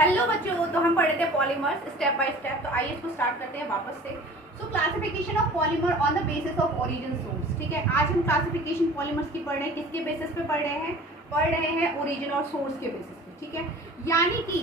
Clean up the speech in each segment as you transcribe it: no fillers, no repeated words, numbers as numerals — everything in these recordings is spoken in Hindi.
हेलो बच्चों, तो हम पढ़ रहे थे पॉलीमर्स स्टेप बाय स्टेप। तो आइए इसको स्टार्ट करते हैं वापस से। सो classification of polymer on the basis of origin source. ठीक है, आज हम क्लासिफिकेशन पॉलीमर्स की पढ़ रहे हैं। किसके बेसिस पे पढ़ रहे हैं ओरिजिन और सोर्स के बेसिस पे। ठीक है, यानी कि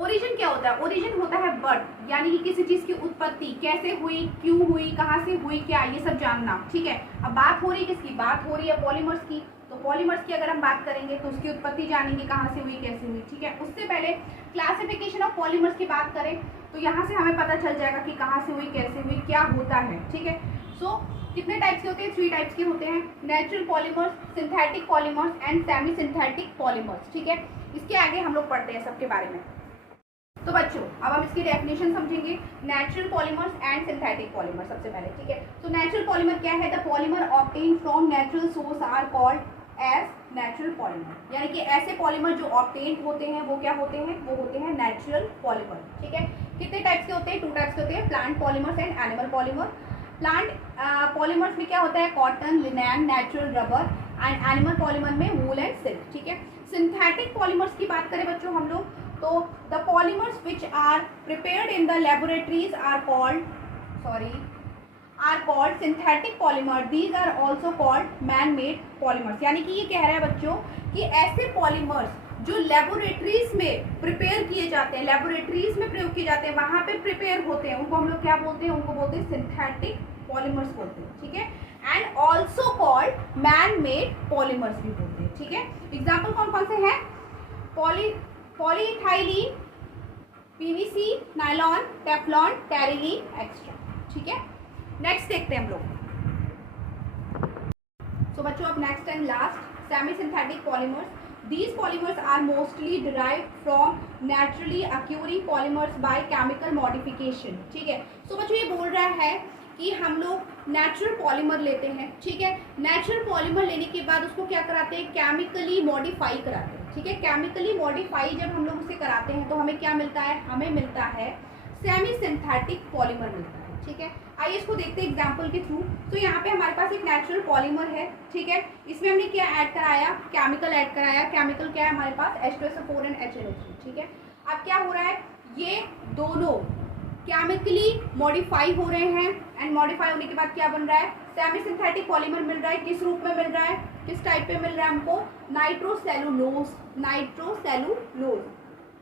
ओरिजिन क्या होता है? ओरिजिन होता है बर्थ, यानी कि किसी चीज की उत्पत्ति कैसे हुई, क्यों हुई, कहाँ से हुई, क्या, ये सब जानना। ठीक है, अब बात हो रही है किसकी? बात हो रही है पॉलीमर्स की। तो पॉलीमर्स की अगर हम बात करेंगे तो उसकी उत्पत्ति जानेंगे, कहाँ से हुई, कैसे हुई। ठीक है, उससे पहले क्लासिफिकेशन ऑफ पॉलीमर्स की बात करें तो यहाँ से हमें पता चल जाएगा कि कहाँ से हुई, कैसे हुई, क्या होता है। ठीक है, सो कितने टाइप्स के होते हैं? 3 टाइप्स के होते हैं, natural polymers, synthetic polymers and semi synthetic polymers. ठीक है, इसके आगे हम लोग पढ़ते हैं सबके बारे में। तो बच्चों अब हम इसकी डेफिनेशन समझेंगे, natural polymers and synthetic polymer सबसे पहले। ठीक है, तो नेचुरल पॉलीमर क्या है? The polymer obtain from natural source are called as natural polymer. यानी कि ऐसे पॉलीमर जो ऑब्टेन होते हैं वो क्या होते हैं? वो होते हैं नेचुरल पॉलीमर। ठीक है, कितने टाइप्स के होते हैं? 2 टाइप्स के होते हैं, plant polymers and animal polymer. Plant polymers में क्या होता है? Cotton, linen, natural rubber and animal polymer में वूल एंड सिल्क। ठीक है, सिंथेटिक पॉलीमर्स की बात करें बच्चों हम लोग तो the polymers which are prepared in the laboratories are called synthetic polymer. These are also called man-made polymers. यानी कि ये कह रहा है बच्चों कि ऐसे पॉलीमर्स जो लेबोरेटरीज में प्रिपेयर किए जाते हैं, लेबोरेटरीज में प्रयोग किए जाते हैं, वहां पे प्रिपेयर होते हैं, उनको हम लोग क्या बोलते हैं? उनको बोलते हैं सिंथेटिक पॉलीमर्स बोलते हैं। ठीक है, and also called man made polymers भी बोलते हैं। ठीक है, एग्जाम्पल कौन कौन से हैं? Polyethylene, PVC, nylon, Teflon, terylene extra. ठीक है, नेक्स्ट देखते हैं हम लोग। सो बच्चों अब next and last, semi synthetic polymers. These polymers are mostly derived from naturally occurring polymers by chemical modification. ठीक है, सो बच्चों ये बोल रहा है कि हम लोग नेचुरल पॉलीमर लेते हैं। ठीक है, नेचुरल पॉलीमर लेने के बाद उसको क्या कराते हैं? केमिकली मॉडिफाई कराते हैं। ठीक है, केमिकली मॉडिफाई जब हम लोग उसे कराते हैं तो हमें क्या मिलता है? हमें मिलता है सेमी सिंथेटिक पॉलीमर मिलता है। ठीक है, आइए इसको देखते हैं एग्जांपल के थ्रू। तो यहाँ पे हमारे पास एक नेचुरल पॉलीमर है। ठीक है, इसमें हमने क्या ऐड कराया? केमिकल ऐड कराया। केमिकल क्या है हमारे पास? H2SO4 and HNO3। ठीक है, अब क्या हो रहा है? ये दोनों केमिकली मॉडिफाई हो रहे हैं एंड मॉडिफाई होने के बाद क्या बन रहा है? सेमी सिंथेटिक पॉलीमर मिल रहा है। किस रूप में मिल रहा है? किस टाइप पे मिल रहा है हमको? नाइट्रोसेलुलोज।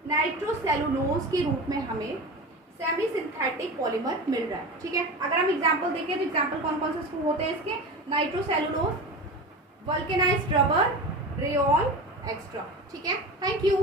नाइट्रोसेलुलोज के रूप में हमें सेमी सिंथेटिक पॉलीमर मिल रहा है। ठीक है, अगर हम एग्जांपल देखें तो एग्जांपल कौन कौन से होते हैं इसके? Nitrocellulose, vulcanised rubber, rayon extra. ठीक है, थैंक यू।